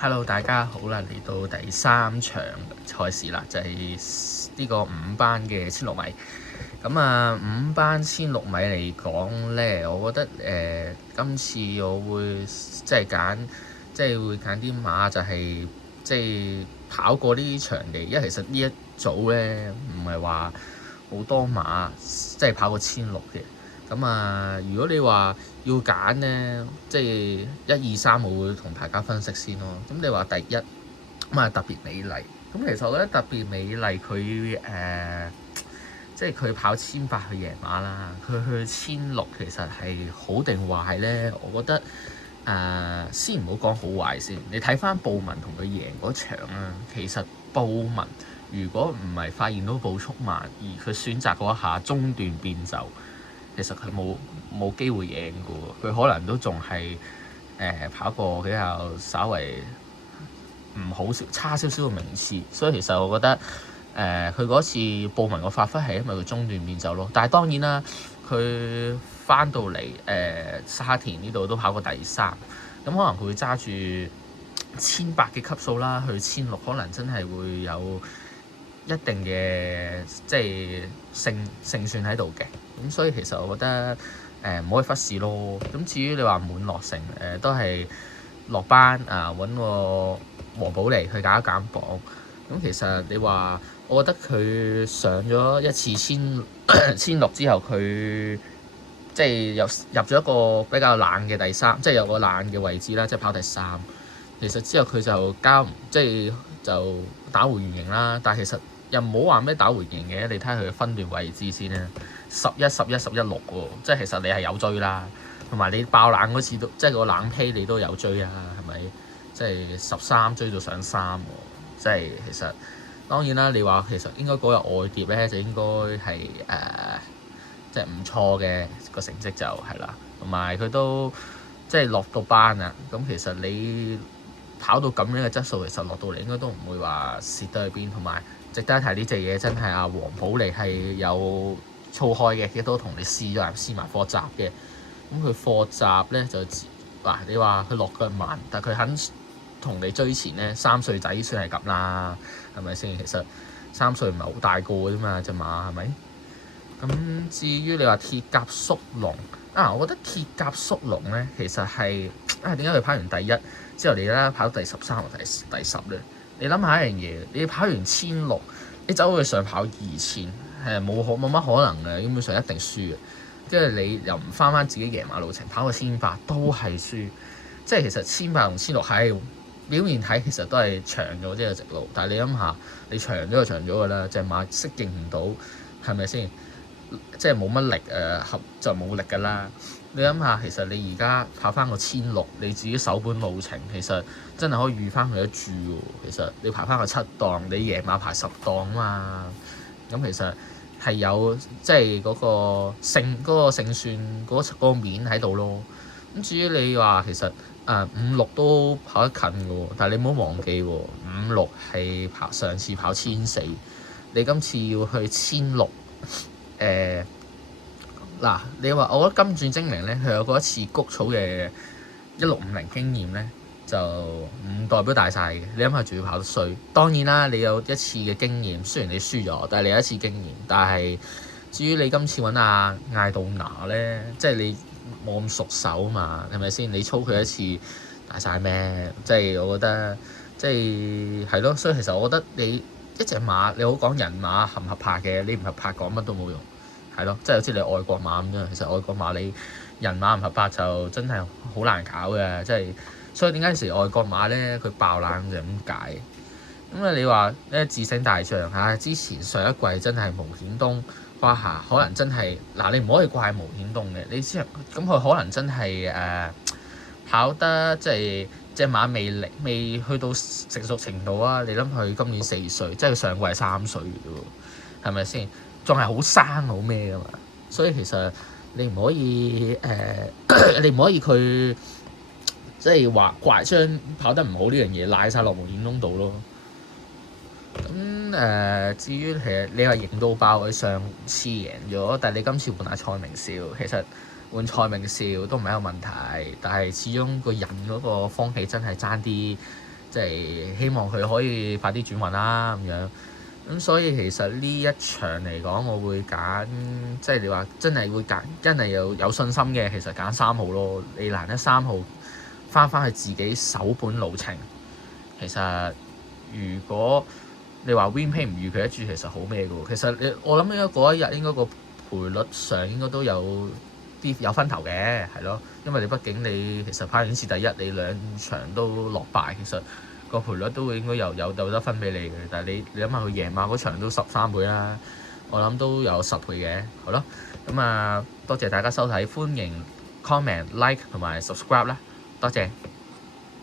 Hello，大家好啦，嚟到第三場賽事啦，就係呢個5班嘅1600米。咁5班1600米嚟講咧，我覺得今次我會會揀啲馬就係跑過呢啲場地，因為其實呢一組咧唔係話好多馬跑過1600嘅。如果你話要揀咧，1、2、3，我會同大家分析先咯。咁你話第一特別美麗，咁其實我覺得特別美麗佢佢跑1800去贏馬啦，佢去1600其實係好定壞咧？我覺得先唔好講好壞先，你睇翻布文同佢贏嗰場啊，其實布文如果唔係發現到步速慢，而佢選擇嗰一下中段變走，其實佢冇機會贏嘅喎，佢可能都仲係跑過比較稍為唔好差少少嘅名次，所以其實我覺得佢嗰次布文個發揮係因為佢中段變走咯。但係當然啦，佢翻到嚟沙田呢度都跑過第3，咁可能佢會揸住1800嘅級數啦，去1600可能真係會有一定嘅勝算喺度嘅。咁所以其實我覺得唔可以忽視咯。咁至於你話滿樂城都係落班揾個黃寶嚟去減一減磅。咁其實你話，我覺得佢上咗一次1600之後，佢又入咗一個比較冷嘅第3，有個冷嘅位置啦，跑第3。其實之後佢就就打回原形啦。但係其實又唔好話咩打回原形嘅，你睇下佢嘅分段位置先啦，11、11、11、6喎，其實你係有追啦，同埋你爆冷嗰次都個冷胚你都有追啊，係咪？13追到上3喎，其實當然啦，你話其實應該嗰日外碟咧就應該係唔錯嘅個成績就係啦，同埋佢都落到班啊。咁其實你跑到咁樣嘅質素，其實落到嚟應該都唔會話蝕得去邊。同埋值得一提呢隻嘢真係黃寶利係有操開嘅，亦都同你試埋課閘嘅。咁佢課閘咧就你話佢落腳慢，但佢肯同你追前咧，3歲仔算係咁啦，係咪先？其實3歲唔係好大個啫嘛，隻馬係咪？咁至於你話鐵甲速龍我覺得鐵甲速龍咧其實係點解佢跑完第1之後你咧跑第13或第10咧？你諗下一樣嘢，你跑完1600，你走去上跑2000，係冇乜可能嘅，基本上一定輸嘅。即係你又唔翻自己贏馬路程，跑個1800都係輸。其實1800同1600係表面睇其實都係長咗啲嘅直路，但係你諗下，你長咗就長咗㗎啦，隻馬適應唔到，係咪先？冇乜力合就冇力㗎啦。你諗下，其實你而家跑翻個1600，你自己首本路程其實真係可以預翻佢一注喎。其實你排翻個7檔，你贏馬排10檔啊嘛。咁其實係有嗰個勝算嗰個面喺度咯。咁至於你話其實56都跑得近嘅喎，但係你唔好忘記喎，56係上次跑1400，你今次要去1600。你話我覺得金鑽精靈咧，佢有過一次谷草嘅1650經驗咧，就唔代表大晒嘅。你諗下，仲要跑得衰。當然啦，你有一次嘅經驗，雖然你輸咗，但係你有一次經驗。但係至於你今次揾艾杜拿咧，你冇咁熟手啊嘛，係咪先？你操佢一次大晒咩？我覺得係咯。所以其實我覺得你一隻馬，你好講人馬合唔合拍嘅，你唔合拍講乜都冇用。係咯，好似你外國馬咁樣，其實外國馬你人馬唔合拍就真係好難搞嘅，所以點解有時外國馬咧佢爆冷就咁解？咁你話咧智醒大將之前上一季真係無險東瓜下，可能真係你唔可以怪無險東嘅，你知咁佢可能真係跑得隻馬未去到成熟程度啊！你諗佢今年4歲，佢上季係3歲嘅喎，係咪先？仲係好生好咩㗎嘛，所以其實你唔可以你唔可以佢話怪將跑得唔好呢樣嘢賴晒落無險東度咯。咁至於其實你話贏到爆，佢上次贏咗，但係你今次換下蔡明少，其實換蔡明少都唔係一個問題，但係始終個人嗰個風氣真係爭啲即係希望佢可以快啲轉運啦咁樣。咁所以其實呢一場嚟講，我會揀，即係你話真係會揀，真係有信心嘅，其實揀3號咯。你難得3號翻去自己首本路程，其實如果你話 Win Pay 唔預佢得住，其實好咩嘅喎。其實我諗應該嗰一日應該個賠率上應該都有分頭嘅，係咯。因為你畢竟你其實跑完次第一，你2場都落敗，其實個賠率都會應該有得分俾你嘅。但係你諗下佢贏馬嗰場都13倍啦，我諗都有10倍嘅，好咯。咁多謝大家收睇，歡迎 comment、like 同埋 subscribe 啦，多謝。